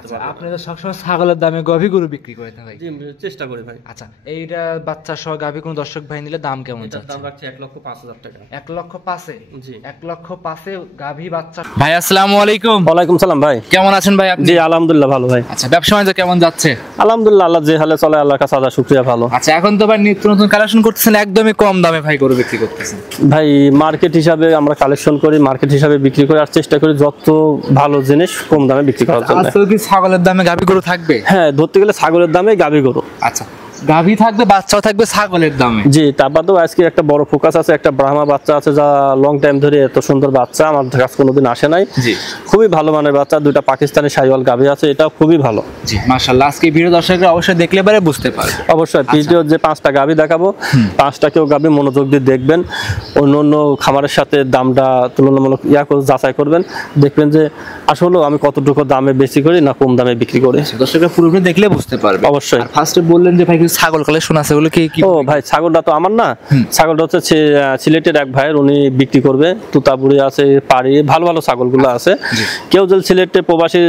মিলাতে পারবে। আপনি তো সবসময় ছাগলের দামে গাভী গরু বিক্রি করে থাকেন ভাই? জি, চেষ্টা করি ভাই। আচ্ছা, এইটা বাচ্চা সহ গাভী কোনো দর্শক ভাই নিলে দাম কেমন এটার চাচ্ছেন? দাম রাখছি 1,05,000 টাকা। 1,05,000? জি। 1,05,000 গাভী বাচ্চা। ভাই আসসালামু আলাইকুম। ওয়ালাইকুম সালাম ভাই। কেমন আছেন ভাই আপনি? জি আলহামদুলিল্লাহ ভালো ভাই। আচ্ছা, ব্যবসা বাণিজ্য কেমন যাচ্ছে? আলহামদুলিল্লাহ, আল্লাহ যে হালে চলে আল্লাহর কাছে হাজার শুকরিয়া, ভালো। আচ্ছা, এখন তো ভাই নিত্য নতুন কালেকশন করতেছেন, একদমই কম দামে ভাই গরু বিক্রি করতেছেন। ভাই মার্কেট হিসাবে আমরা কালেকশন করি, মার্কেট হিসাবে বিক্রি করার চেষ্টা করি, যত ভালো জিনিস কম দামে বিক্রি করার জন্য। আজকে কি ছাগলের দামে গাভী গরু থাকবে? হ্যাঁ, ধরতে গেলে ছাগলের দামে গাভী গরু। আচ্ছা, গাভী থাকবে, বাচ্চাও থাকবে ছাগলের দামে। জি, তারপরেও আজকে একটা বড় ফোকাস আছে, একটা ব্রাহ্মা বাচ্চা আছে যা লং টাইম ধরে এত সুন্দর বাচ্চা আমার কাছে কোনোদিন আসে নাই। জি, খুবই ভালো মানের বাচ্চা, দুইটা পাকিস্তানি শাহিওয়াল গাভী আছে, এটাও খুবই ভালো। জি মাশাআল্লাহ। আজকে ভিডিও দর্শকরা অবশ্যই দেখলে পারে বুঝতে পারবে। অবশ্যই ভিডিও যে 5টা গাভী দেখাবো, 5টাকেও গাভী মনোযোগ দিয়ে দেখবেন, অন্য অন্য খামারের সাথে দামটা তুলনামূলক যাচাই করবেন, দেখবেন যে আসলে আমি কতটুকু দামে বেশি করি না কম দামে বিক্রি করি। দর্শকরা পুরোপুরি দেখলে বুঝতে পারবে। অবশ্যই। ফার্স্টে বললেন যে ভাই কিছু ছাগল কালেকশন আছে, ওগুলো কি কি? ও ভাই, ছাগলটা তো আমার না, ছাগলটা হচ্ছে সিলেটের এক ভাইয়ের, উনি বিক্রি করবে। তুতাপুরি আছে, পাড়ি, ভালো ভালো ছাগলগুলো আছে। কেউ যদি সিলেটের প্রবাসী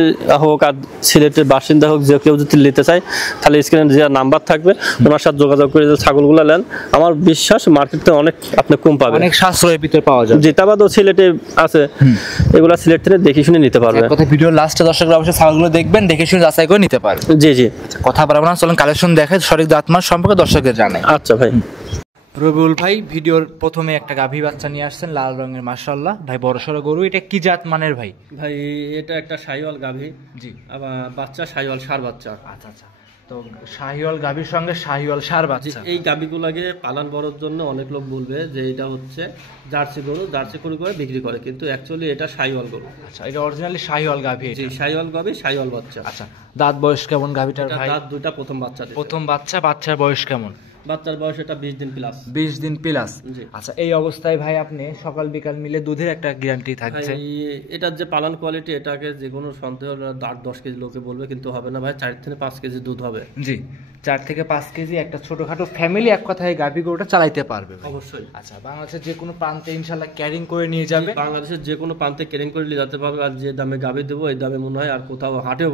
হোক আর সিলেটের বাসিন্দা হোক, যে কেউ যদি নিতে চায় তাহলে স্ক্রিনে যে নাম্বার থাকবে ওনার সাথে যোগাযোগ করে যে ছাগলগুলো নেন, আমার বিশ্বাস মার্কেটে অনেক আপনি কম পাবেন, অনেক সাশ্রয়ের ভিতরে পাওয়া যায়। জি, তারপর সিলেটে আছে, এগুলা সিলেট থেকে দেখে শুনে নিতে পারবে। কথা ভিডিও লাস্টে দর্শকরা অবশ্যই ছাগলগুলো দেখবেন, দেখে শুনে যাচাই করে নিতে পারবে। জি জি, কথা বলবো না, চলুন কালেকশন দেখে সঠিক জাতমান সম্পর্কে দর্শকদের জানাই। আচ্ছা ভাই। রবিউল ভাই, ভিডিওর প্রথমে একটা গাভী বাচ্চা নিয়ে আসছেন লাল রঙের, মাশাআল্লাহ ভাই, বড়সড় গরু। এটা কি জাত মানের ভাই? ভাই এটা একটা শাহিওয়াল গাভী। জি। আবার বাচ্চা শাহিওয়াল ষাঁড় বাচ্চা। আচ্ছা আচ্ছা, তো শাহিওয়াল গাভীর সঙ্গে শাহিওয়াল ষাঁড় বাচ্চা। এই গাভীগুলোকে পালন বড়র জন্য অনেক লোক বলবে যে এটা হচ্ছে জার্সি গরু, জার্সি গরু করে বিক্রি করে, কিন্তু অ্যাকচুয়ালি এটা শাহিওয়াল গরু। আচ্ছা, এটা অরিজিনালি শাহিওয়াল গাভী। জি, শাহিওয়াল গাভী, শাহিওয়াল বাচ্চা। আচ্ছা, দাঁত বয়স কেমন গাভীটার ভাই? দাঁত দুইটা, প্রথম বাচ্চা। প্রথম বাচ্চা, বাচ্চার বয়স কেমন? বাচ্চার বয়স এটা 20 দিন প্লাস। 20 দিন প্লাস। জি। আচ্ছা, এই অবস্থায় ভাই আপনি সকাল বিকাল মিলে দুধের একটা গ্যারান্টি থাকছে? এটার যে পালন কোয়ালিটি, এটাকে যে কোনো সন্দেহ 8-10 কেজি লোকে বলবে, কিন্তু হবে না ভাই, 4 থেকে 5 কেজি দুধ হবে। জি, 4 থেকে 5 কেজি একটা ছোটখাটো ফ্যামিলি এক কথায় গাভী গরুটা চালাইতে পারবে ভাই। অবশ্যই। আচ্ছা, বাংলাদেশের যে কোনো প্রান্তে ইনশাআল্লাহ ক্যারিং করে নিয়ে যাবে। বাংলাদেশের যে কোনো প্রান্তে ক্যারিং করে নিয়ে যেতে পারবে, আর যে দামে গাভী দেবো এই দামে মনে হয় আর কোথাও হাটেও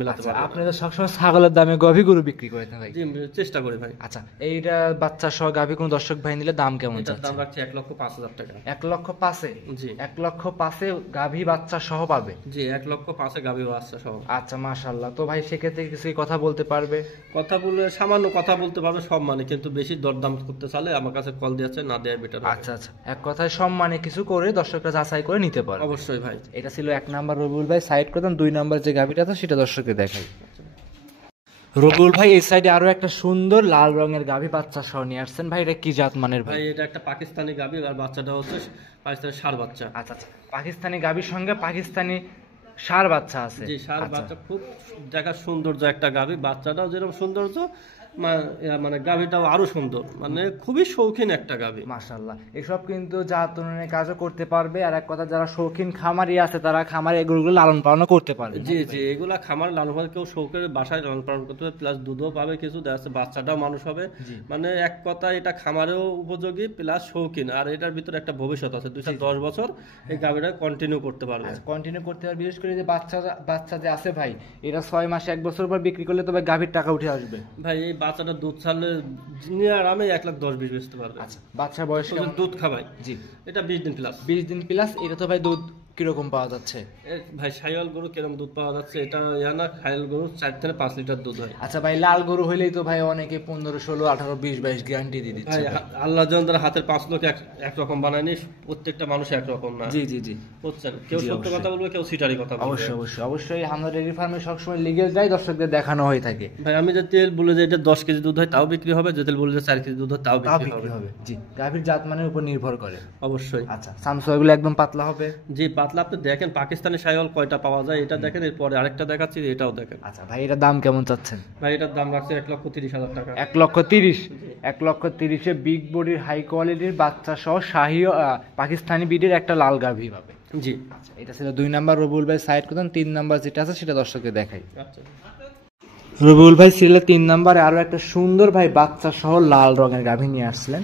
মেলাতে পারবে। আপনি তো সবসময় ছাগলের দামে গাভী গরু বিক্রি করে থাকেন ভাই? জি, চেষ্টা করি ভাই। আচ্ছা, এইটা বাচ্চা সহ গাভী কোনো দর্শক ভাই নিলে দাম কেমন এটার চাচ্ছেন? দাম রাখছি 1,05,000 টাকা। 1,05,000? জি। 1,05,000 গাভী বাচ্চা সহ পাবে? জি, 1,05,000 গাভী বাচ্চা সহ। আচ্ছা মাশাআল্লাহ। তো ভাই সেক্ষেত্রে কিছু কথা বলতে পারবে? কথা বলে সামান্য কথা বলতে পারবে, সব মানে, কিন্তু বেশি দরদাম করতে চাইলে আমার কাছে কল দিয়েছে, না দেয় বেটার। আচ্ছা আচ্ছা, এক কথায় সম্মানে কিছু করে দর্শকরা যাচাই করে নিতে পারে। অবশ্যই ভাই। এটা ছিল 1 নাম্বার রবিউল ভাই, সাইড করে দেন। 2 নাম্বার যে গাভীটা আছে সেটা দর্শককে দেখাই। রবিউল ভাই, এই সাইডে আরো একটা সুন্দর লাল রঙের গাভী বাচ্চা সহ নিয়ে আসছেন ভাই, এটা কি জাত মানের ভাই? ভাই এটা একটা পাকিস্তানি গাভী, আর বাচ্চাটা হচ্ছে পাকিস্তানি ষাঁড় বাচ্চা। আচ্ছা আচ্ছা, পাকিস্তানি গাভীর সঙ্গে পাকিস্তানি ষাঁড় বাচ্চা আছে। জি, ষাঁড় বাচ্চা, খুব দেখার সৌন্দর্য একটা গাভী, বাচ্চাটাও যেরকম সৌন্দর্য, মানে গাভীটাও আরো সুন্দর, মানে খুবই শৌখিন একটা গাভী। মাশাআল্লাহ, এসব কিন্তু জাত উন্নয়নের কাজও করতে পারবে, আর এক কথা যারা শৌখিন খামারি আছে তারা খামারে এগুলো লালন পালন করতে পারবে। জি জি, এগুলা খামার লালন পালন, কেউ শৌকের বাসায় লালন পালন করতে হবে, প্লাস দুধও পাবে কিছু, দেখা যাচ্ছে বাচ্চাটাও মানুষ হবে, মানে এক কথা এটা খামারেও উপযোগী প্লাস শৌখিন, আর এটার ভিতরে একটা ভবিষ্যৎ আছে, 2-10 বছর এই গাভীটা কন্টিনিউ করতে পারবে। কন্টিনিউ করতে পারবে, বিশেষ করে যে বাচ্চা যে আছে ভাই, এটা 6 মাস 1 বছর পর বিক্রি করলে তবে গাভীর টাকা উঠে আসবে ভাই। এই বাচ্চাটা দুধ ছাড়লে নিয়ে আরামে 1,10,20 বেচতে পারবে। আচ্ছা, বাচ্চার বয়স দুধ খাবাই। জি, এটা 20 দিন প্লাস। 20 দিন প্লাস। এটা তো ভাই দুধ কিরকম পাওয়া যাচ্ছে ভাই? শাহিওয়াল গরু কিরকম দুধ পাওয়া যাচ্ছে এটা না, শাহিওয়াল গরু 4 থেকে 5 লিটার দুধ হয়। আচ্ছা ভাই, লাল গরু হইলেই তো ভাই অনেকে 15, 16, 18, 20, 22 গ্যারান্টি দিয়ে দিচ্ছে। আল্লাহ জানদার হাতের 5 লোক একরকম বানায়নি, প্রত্যেকটা মানুষ একরকম না। জি জি জি, বুঝছেন, কেউ সত্য কথা বলবে, কেউ সিটারি কথা বলবে। অবশ্যই অবশ্যই অবশ্যই। আমরা ডেইরি ফার্মে সবসময় লিগেল যাই, দর্শকদের দেখানো হয়ে থাকে। ভাই আমি যে তেল বলে যে এটা 10 কেজি দুধ হয় তাও বিক্রি হবে, যে তেল বলে যে 4 কেজি দুধ হয় তাও বিক্রি হবে। জি, গাভীর জাত মানের উপর নির্ভর করে। অবশ্যই। আচ্ছা, সামসু এগুলো একদম পাতলা হবে? জি, পাতলা। আপনি দেখেন পাকিস্তানি শাহিওয়াল কয়টা পাওয়া যায়, এটা দেখেন, এরপরে আরেকটা দেখাচ্ছি, এটাও দেখেন। আচ্ছা ভাই, এটার দাম কেমন চাচ্ছেন? ভাই এটার দাম রাখছে 1,30,000 টাকা। 1,30,000? 1,30,000 বিগ বডির হাই কোয়ালিটির বাচ্চা সহ শাহী পাকিস্তানি বিডের একটা লাল গাভী পাবে। জি। আচ্ছা, এটা ছিল 2 নাম্বার রবিউল ভাই, সাইড করতেন। 3 নাম্বার যেটা আছে সেটা দর্শককে দেখাই। আচ্ছা, রবিউল ভাই সিরিয়ালে 3 নাম্বারে আরো একটা সুন্দর ভাই বাচ্চা সহ লাল রঙের গাভী নিয়ে আসলেন।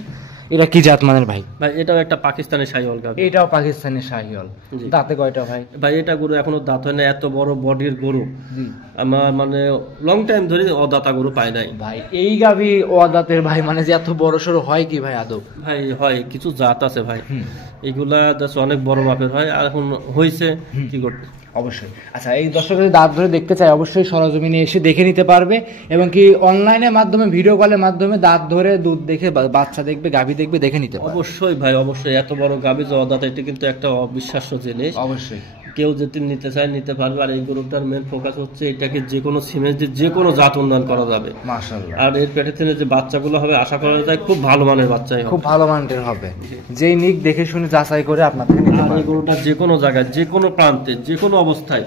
এটা কি জাত মানের ভাই? ভাই এটাও একটা পাকিস্তানি শাহিওয়াল গাভী। এটাও পাকিস্তানি শাহিওয়াল। জি। দাঁতে কয়টা ভাই? ভাই এটা গরু এখনো দাঁত হয় না, এত বড় বডির গরু জি আমার মানে লং টাইম ধরে অদাতা গরু পায় নাই ভাই। এই গাভী অদাতের ভাই, মানে যে এত বড় সড়ো হয় কি ভাই আদৌ? ভাই। হয় কিছু জাত আছে ভাই, এগুলা অনেক বড় মাপের হয়, আর এখন হয়েছে কি করতে। অবশ্যই। আচ্ছা, এই দর্শক যদি দাঁত ধরে দেখতে চায় অবশ্যই সরজমিনে এসে দেখে নিতে পারবে, এবং কি অনলাইনের মাধ্যমে ভিডিও কলের মাধ্যমে দাঁত ধরে দুধ দেখে বাচ্চা দেখবে গাভী দেখবে দেখে নিতে পারবে। অবশ্যই ভাই, অবশ্যই। এত বড় গাভী যে অদাতা, এটা কিন্তু একটা অবিশ্বাস্য জিনিস। অবশ্যই কেউ যদি নিতে চায় নিতে পারবে। আর এই গরুটার মেন ফোকাস হচ্ছে এটাকে যে কোনো সিমেন্স দিয়ে যে কোনো জাত উন্নয়ন করা যাবে। মাশাআল্লাহ। আর এর পেটে থেকে যে বাচ্চাগুলো হবে আশা করা যায় খুব ভালো মানের বাচ্চাই হবে, খুব ভালো মানের হবে, যেই নিক দেখে শুনে যাচাই করে আপনার থেকে নিতে আর এই পারবে। গরুটা যে কোনো জায়গায় যে কোনো প্রান্তে যে কোনো অবস্থায়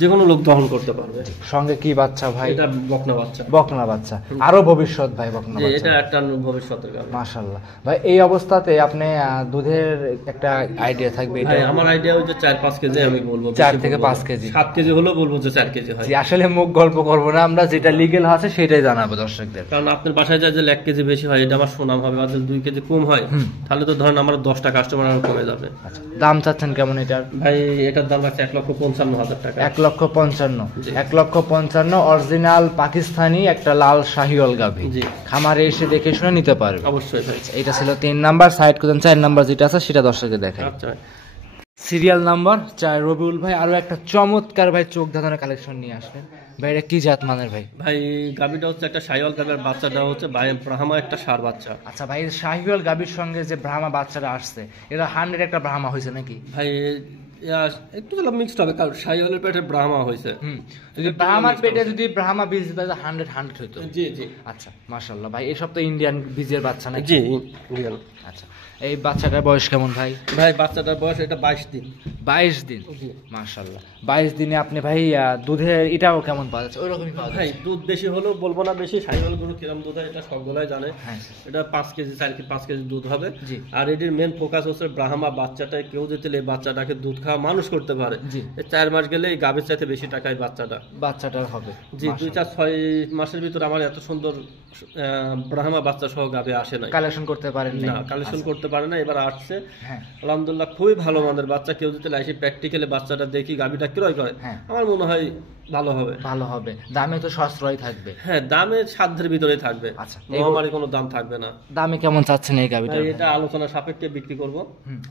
যে কোনো লোক দহন করতে পারবে। সঙ্গে কি বাচ্চা ভাই? এটা বকনা বাচ্চা। বকনা বাচ্চা, আরো ভবিষ্যৎ ভাই বকনা যে বাচ্চা। এটা একটা ভবিষ্যতের গাভী। মাশাআল্লাহ ভাই। এই অবস্থাতে আপনি দুধের একটা আইডিয়া থাকবে এটা? ভাই আমার আইডিয়া হচ্ছে 4-5 কেজি আমি বলবো, 4 থেকে 5 কেজি। 7 কেজি হলেও বলবো যে 4 কেজি হয়। জি, আসলে মুখ গল্প করবো না আমরা, যেটা লিগেল আছে সেটাই জানাবো দর্শকদের। কারণ আপনার বাসায় যায় যে 1 কেজি বেশি হয় এটা আমার সুনাম হবে, আর যদি 2 কেজি কম হয় তাহলে তো ধরেন আমার 10টা কাস্টমার আর কমে যাবে। আচ্ছা, দাম চাচ্ছেন কেমন এটার? ভাই এটার দাম আছে 1,55,000 টাকা। 1,55,000। 1,55,000 অরিজিনাল পাকিস্তানি একটা লাল শাহিওয়াল গাভী। জি। খামারে এসে দেখে শুনে নিতে পারবে। অবশ্যই ভাই। এটা ছিল 3 নাম্বার। সাইড করেন 4 নাম্বার যেটা আছে সেটা দর্শকদের দেখায়। আচ্ছা ভাই। সিরিয়াল নাম্বার 4 রবিউল ভাই আরো একটা চমৎকার ভাই চোখ ধাঁধানো কালেকশন নিয়ে আসলেন ভাই। এটা কি জাত মানের ভাই? ভাই গাভীটা হচ্ছে একটা শাহিওয়াল গাভীর, বাচ্চাটা হচ্ছে ব্রাহ্মা একটা ষাঁড় বাচ্চা। আচ্ছা ভাই, শাহিওয়াল গাভীর সঙ্গে যে ব্রাহ্মা বাচ্চাটা আসছে এটা 100 একটা ব্রাহ্মা হয়েছে নাকি? ভাই একটু তাহলে মিক্সড হবে, কারণ শাহিওয়ালের পেটে ব্রাহ্মা হয়েছে। যদি ব্রাহ্মার পেটে যদি ব্রাহ্মা বীজ দিত 100 হইতো। জি জি। আচ্ছা মাশাআল্লাহ ভাই, এসব তো ইন্ডিয়ান বীজের বাচ্চা নাকি? জি ইন্ডিয়ান। আচ্ছা, এই বাচ্চাটার বয়স কেমন ভাই? ভাই বাচ্চাটার বয়স এটা 22 দিন। 22 দিন। জি। মাশাআল্লাহ। 22 দিনে আপনি ভাই দুধের এটাও কেমন পাওয়া যাচ্ছে? ওইরকমই পাওয়া ভাই যাচ্ছে? দুধ বেশি হলেও বলবো না বেশি, শাহিওয়াল গরু কিরম দুধ হয় এটা সবগুলাই জানে। হ্যাঁ। এটা 5 কেজি 5 কেজি দুধ হবে। জি। আর এটির মেন ফোকাস হচ্ছে ব্রাহ্মা বাচ্চাটায় কেউ যদি এই বাচ্চাটাকে দুধ খাওয়া মানুষ করতে পারে, জি। 4 মাস গেলে এই গাভীর চাইতে বেশি টাকায় বাচ্চাটা। বাচ্চাটার হবে। জি, 2-4-6 মাসের ভিতরে আমার এত সুন্দর ব্রাহ্মা বাচ্চা সহ গাভী আসে নাই। কালেকশন করতে পারেন না, কালেকশন করতে পারে না, এবার আসছে। হ্যাঁ। আলহামদুলিল্লাহ খুবই ভালো মানের বাচ্চা। কেউ যদি এসে প্র্যাকটিক্যালি বাচ্চাটা দেখি গাভীটা ক্রয় করে, হ্যাঁ। আমার মনে হয় ভালো হবে। ভালো হবে, দামে তো সাশ্রয় থাকবে। হ্যাঁ, দামে সাধ্যের ভিতরে থাকবে। আচ্ছা, মহামারী কোনো দাম থাকবে না। দামে কেমন চাচ্ছেন এই গাভীটা? ভাই এটা আলোচনা সাপেক্ষে বিক্রি করব।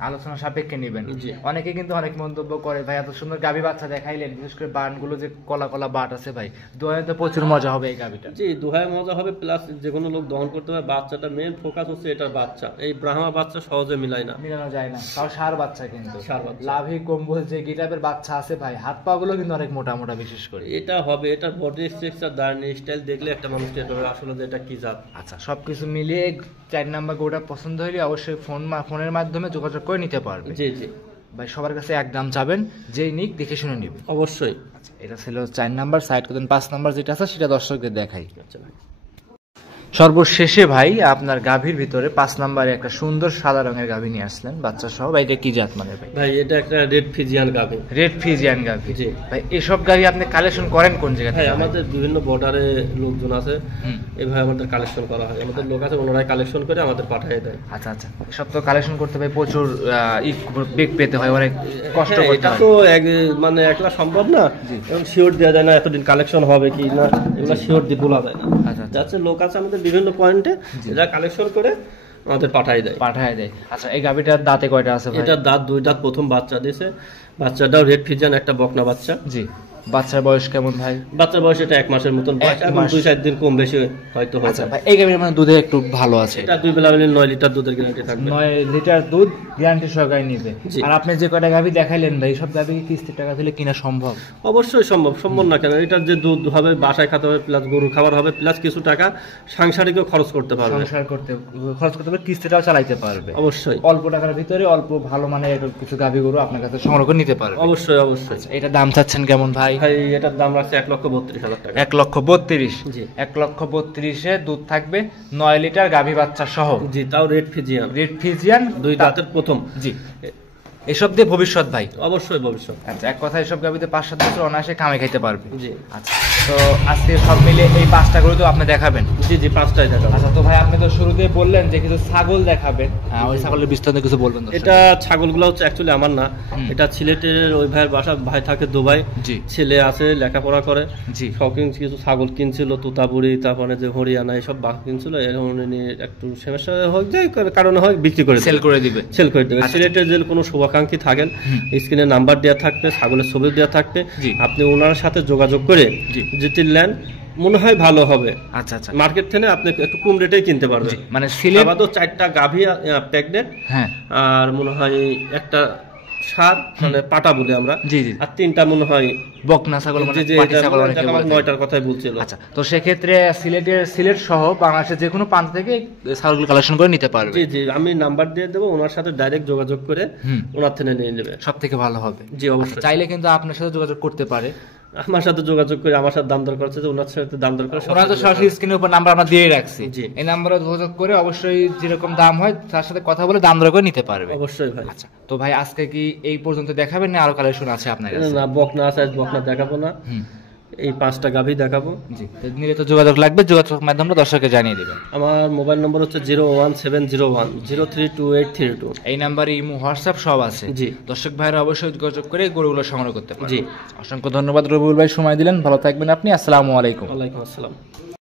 আলোচনা সাপেক্ষে নেবেন। জি। অনেকে কিন্তু অনেক মন্তব্য করে ভাই এত সুন্দর গাভী বাচ্চা দেখাইলেন, বিশেষ করে বানগুলো যে কলা কলা বাট আছে ভাই, দোয়ায় তো প্রচুর মজা হবে এই গাভীটা। জি, দোহায় মজা হবে, প্লাস যে কোনো লোক দহন করতে হবে। বাচ্চাটা মেন ফোকাস হচ্ছে এটার বাচ্চা। এই ব্রাহ্মা বাচ্চা সহজে মিলায় না, মিলানো যায় না, তাও ষাঁড় বাচ্চা কিন্তু। ষাঁড় বাচ্চা। লাভি কম্বল যে গিটাবের বাচ্চা আছে ভাই, হাত পা গুলো কিন্তু অনেক মোটা মোটা, বিশেষ করে। এটা হবে। এটার বডি স্ট্রাকচার দাঁড়ানি স্টাইল দেখলে একটা মানুষ টের পাবে আসলে যে এটা কি জাত। আচ্ছা, সবকিছু মিলিয়ে 4 নাম্বার গোটা পছন্দ হলে অবশ্যই ফোনের মাধ্যমে যোগাযোগ করে নিতে পারবে। জি জি ভাই, সবার কাছে এক দাম চাবেন, যেই নিক দেখে শুনে নিবে। অবশ্যই। আচ্ছা, এটা ছিল 4 নাম্বার। সাইড করেন 5 নাম্বার যেটা আছে সেটা দর্শকদের দেখাই। আচ্ছা ভাই। সর্বশেষে ভাই আপনার গাভীর ভিতরে 5 নাম্বারে একটা সুন্দর সাদা রঙের গাভী নিয়ে আসলেন বাচ্চা সহ। ভাই এটা কি জাত মানে ভাই? ভাই এটা একটা রেড ফিজিয়ান গাভী। রেড ফিজিয়ান গাভী। জি। ভাই এসব গাভী আপনি কালেকশন করেন কোন জায়গা হ্যাঁ, থেকে? আমাদের বিভিন্ন বর্ডারে লোকজন আছে, এভাবে আমাদের কালেকশন করা হয়। আমাদের লোক আছে, ওনারাই কালেকশন করে আমাদের পাঠিয়ে দেয়। আচ্ছা আচ্ছা, এসব তো কালেকশন করতে ভাই প্রচুর বেগ পেতে হয়, অনেক কষ্ট হ্যাঁ, করতে এটা হয়। তো মানে একলা সম্ভব না, এবং শিওর দেওয়া যায় না এতদিন কালেকশন হবে কি না, এগুলো শিওর দিয়ে বলা যায় না। আচ্ছা আচ্ছা, যাচ্ছে লোক আছে আমাদের বিভিন্ন পয়েন্টে, যা কালেকশন করে আমাদের পাঠাই দেয়। পাঠায় দেয়। আচ্ছা, এই গাভীটার দাঁতে কয়টা আছে ভাই? এটার দাঁত 2 দাঁত, প্রথম বাচ্চা দিয়েছে। বাচ্চাটাও রেড ফিজিয়ান, একটা বকনা বাচ্চা। জি। বাচ্চার বয়স কেমন ভাই? বাচ্চার বয়স এটা 1 মাসের মতন বয়স, 1 এখন মাস। 2-4 দিন কম বেশি হয়তো আচ্ছা হয়েছে। ভাই, এই গাভীর মানে দুধে একটু ভালো আছে। এটা 2 বেলা মিলে 9 লিটার দুধের গ্যারান্টি থাকবে। 9 লিটার দুধ গ্যারান্টি সহকারে নিবে। জি। আর আপনি যে কয়টা গাভী দেখাইলেন ভাই, সব গাভী কি কিস্তির টাকা দিলে কিনা সম্ভব? অবশ্যই সম্ভব। সম্ভব না কেন? এটার যে দুধ হবে বাসায় খেতে হবে, প্লাস গরু খাবার হবে, প্লাস কিছু টাকা সাংসারিকও খরচ করতে পারবে। সংসার খরচ করতে পারবে, কিস্তিটাও চালাইতে পারবে। অবশ্যই অল্প টাকার ভিতরে অল্প ভালো মানের কিছু গাভী গরু আপনার কাছে সংগ্রহ করে নিতে পারবে। অবশ্যই অবশ্যই। এটা দাম চাচ্ছেন কেমন ভাই? ভাই এটার দাম রাখছে 1,32,000 টাকা। 1,32,000। জি। 1,32,000-এ দুধ থাকবে 9 লিটার গাভী বাচ্চা সহ। জি, তাও রেড ফিজিয়ান, রেড ফিজিয়ান 2 দাঁতের প্রথম। জি। এসব দিয়ে ভবিষ্যৎ ভাই। অবশ্যই ভবিষ্যৎ। আচ্ছা, এক কথা এসব গাভিতে 5-7 বছর অনায়াসে কামে খাইতে পারবে। জি আচ্ছা, তো আজকে সব মিলে এই 5টা গরু তো আপনি দেখাবেন? জি জি, 5টাই দেখাবো। আচ্ছা, তো ভাই আপনি তো শুরুতেই বললেন যে কিছু ছাগল দেখাবেন, ওই ছাগলের বিস্তারিত কিছু বলবেন? এটা ছাগলগুলো হচ্ছে অ্যাকচুয়ালি আমার না, এটা সিলেটের ওই ভাইয়ের বাসা, ভাই থাকে দুবাই, জি ছেলে আছে লেখাপড়া করে, জি শৌখিন কিছু ছাগল কিনছিল, তোতাপুরি, তারপরে যে হরিয়ানা এসব বাঘ কিনছিল, এখন উনি একটু সমস্যা হোক যে কারণে হয় বিক্রি করে সেল করে দিবে। সেল করে দেবে। সিলেটের যে কোনো শুভাকাঙ্ক্ষী থাকেন, স্ক্রিনে নাম্বার দেওয়া থাকবে, ছাগলের ছবি দেওয়া থাকবে, জি। আপনি ওনার সাথে যোগাযোগ করে জি। যেটি নেন মনে হয় ভালো হবে। আচ্ছা আচ্ছা, মার্কেট থেকে আপনি একটু কম রেটেই কিনতে পারবেন। মানে সিলেট আপাতত 4টা গাভী প্রেগনেন্ট, হ্যাঁ, আর মনে হয় একটা সার মানে পাটা বলি আমরা, জি জি, আর 3টা মনে হয় বকনা ছাগল মানে জি, পাটি এটা ছাগল অনেকে বলে থাকে। 9টার কথাই বলছিল। আচ্ছা, তো সেক্ষেত্রে সিলেট সহ বাংলাদেশের যে কোনো প্রান্ত থেকে ছাগল কালেকশন করে নিতে পারবে। জি জি, আমি নাম্বার দিয়ে দেবো, ওনার সাথে ডাইরেক্ট যোগাযোগ করে ওনার থেকে নিয়ে নেবে, সব থেকে ভালো হবে। জি অবশ্যই। চাইলে কিন্তু আপনার সাথে যোগাযোগ করতে পারে, আমার সাথে যোগাযোগ করে আমার সাথে দাম দর করছে, ওনার সাথে দাম দর করে ওরা তো সরাসরি স্ক্রিনের উপর নাম্বার আমরা দিয়ে রাখছি, জি। এই নাম্বারে যোগাযোগ করে অবশ্যই যেরকম দাম হয় তার সাথে কথা বলে দাম দর করে নিতে পারবে। অবশ্যই ভাই। আচ্ছা, তো ভাই আজকে কি এই পর্যন্ত দেখাবেন না আরো কালেকশন আছে আপনার কাছে? না, বকনা আছে, আজ বকনা দেখাবো না, এই 5টা গাভী দেখাবো। জি, তো নিলে তো যোগাযোগ লাগবে, যোগাযোগের মাধ্যমে দর্শককে জানিয়ে দেবেন। আমার মোবাইল নম্বর হচ্ছে 01701032832। এই নাম্বারে ইমো, হোয়াটসঅ্যাপ সব আছে। জি। দর্শক ভাইরা অবশ্যই যোগাযোগ করে গরুগুলো সংগ্রহ করতে পারেন। জি। অসংখ্য ধন্যবাদ রবিউল ভাই, সময় দিলেন, ভালো থাকবেন আপনি। আসসালামু আলাইকুম। ওয়ালাইকুম আসসালাম।